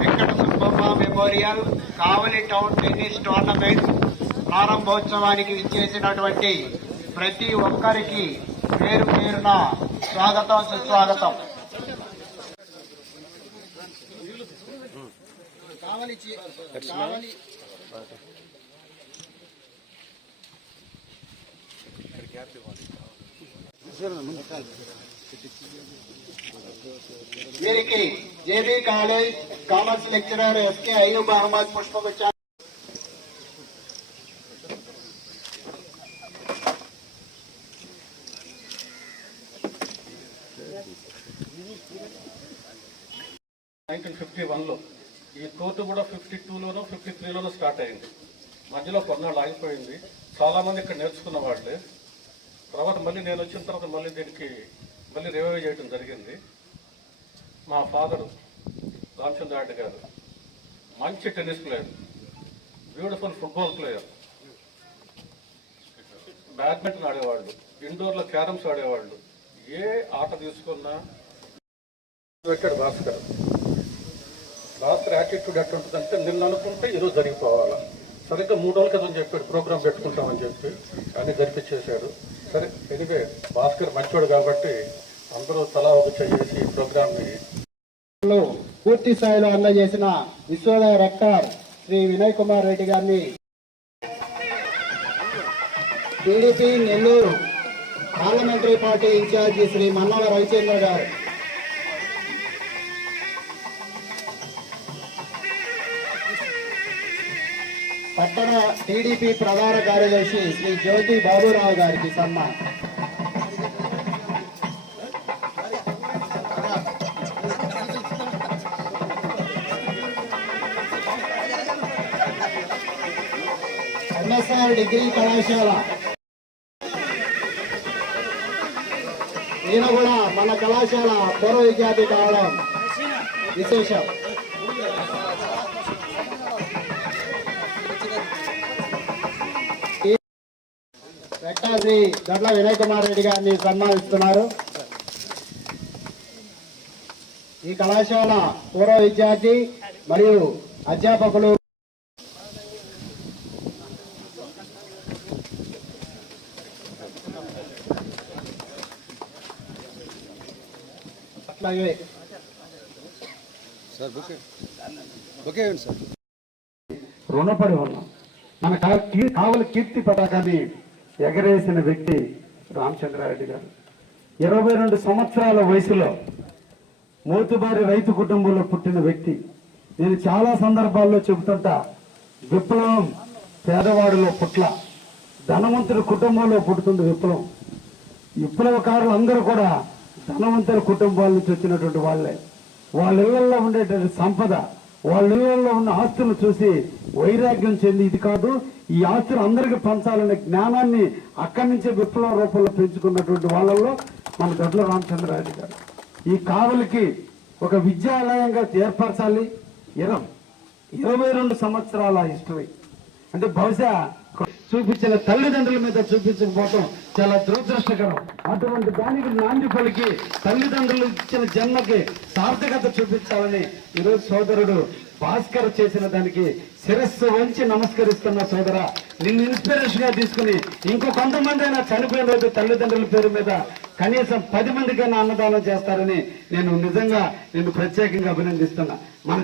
Venkata Subbamma memorial Kavali town tennis tournament ప్రారంభోత్సవానికి విచ్చేసినటువంటి ప్రతి ఒక్కరికి పేరు పేరున స్వాగతం, సుస్వాగతం. వీరికి JB college commerce lecturer SK Ayyub Ahmed పుష్పగుచ్చ. ఈ కోర్టు కూడా 52లోనో 53లోనో స్టార్ట్ అయింది. మధ్యలో కొన్నాళ్ళు ఆగిపోయింది. చాలా మంది ఇక్కడ నేర్చుకున్న వాళ్ళే. తర్వాత మళ్ళీ నేను వచ్చిన తర్వాత మళ్ళీ దీనికి రివైవ్ చేయడం జరిగింది. మా ఫాదరు రామచంద్రారెడ్డి గారు మంచి tennis player, beautiful football player, badminton ఆడేవాళ్ళు, ఇండోర్లో క్యారమ్స్ ఆడేవాళ్ళు. ఏ ఆట తీసుకున్నా పెట్టాడు భాస్కర్ యాటిట్యూడ్ ఎట్లుంటుందంటే నిన్న అనుకుంటే ఈరోజు జరిగిపోవాలా. సరిగ్గా 3 రోజుల క్రితం చెప్పాడు ప్రోగ్రాం పెట్టుకుంటామని చెప్పి, అన్నీ జరిపించేశాడు. సరే, ఎనివే భాస్కర్ మంచోడు కాబట్టి అందరూ తలా ఒక చేసి ఈ ప్రోగ్రామ్ని పూర్తి స్థాయిలో అందజేసిన విశ్వోదయ రెక్టర్ శ్రీ వినయ్ కుమార్ రెడ్డి గారిని, TDP Nellore parliamentary party incharge Shri Mannala Ravichandra garu, పట్టణ టీడీపీ ప్రధాన కార్యదర్శి శ్రీ జ్యోతి బాబురావు గారికి సన్మానం. ఎంఎస్ఆర్ డిగ్రీ కళాశాల, ఈయన కూడా మన కళాశాల పూర్వ విద్యార్థి కావడం విశేషం. రెక్టర్ శ్రీ దొడ్ల వినయ్ కుమార్ రెడ్డి గారిని సన్మానిస్తున్నారు. ఈ కళాశాల పూర్వ విద్యార్థి మరియు అధ్యాపకులు రుణపడి ఉన్నాం. మన కావలి కీర్తి పతాకాన్ని ఎగరేసిన వ్యక్తి రామచంద్రారెడ్డి గారు. 22 సంవత్సరాల వయసులో మోతుబారి రైతు కుటుంబంలో పుట్టిన వ్యక్తి. నేను చాలా సందర్భాల్లో చెబుతుంటా, విప్లవం పేదవాడిలో పుట్ల, ధనవంతుడి కుటుంబంలో పుడుతుంది విప్లవం. విప్లవకారులు అందరూ కూడా ధనవంతుల కుటుంబాల నుంచి వచ్చినటువంటి వాళ్లే. వాళ్ళ ఇళ్లలో ఉండేటువంటి సంపద, వాళ్ళ ఇళ్లలో ఉన్న ఆస్తులను చూసి వైరాగ్యం చెంది, ఇది కాదు, ఈ ఆస్తులు అందరికీ పంచాలనే జ్ఞానాన్ని అక్కడి నుంచే విప్లవ రూపంలో పెంచుకున్నటువంటి వాళ్ళల్లో మన దొడ్ల రామచంద్రారెడ్డి గారు. ఈ కావలికి ఒక విద్యాలయంగా ఏర్పరచాలి. 22 సంవత్సరాల హిస్టరీ అంటే బహుశా చూపించిన తల్లిదండ్రుల మీద చూపించకపోవటం చాలా దురదృష్టకరం. అటువంటి దానికి నాంది పలికి తల్లిదండ్రులు ఇచ్చిన జన్మకి సార్థకత చూపించాలని ఈరోజు సోదరుడు భాస్కర్ చేసిన దానికి శిరస్సు వంచి నమస్కరిస్తున్న సోదర, నిన్ను ఇన్స్పిరేషన్ గా తీసుకుని ఇంకో కొంతమంది అయినా చనిపోయిన రోజు తల్లిదండ్రుల పేరు మీద కనీసం 10 మందికైనా అన్నదానం చేస్తారని నేను నిజంగా నిన్ను ప్రత్యేకంగా అభినందిస్తున్నా. మన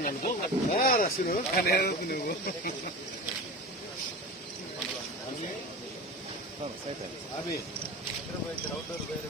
నువ్వు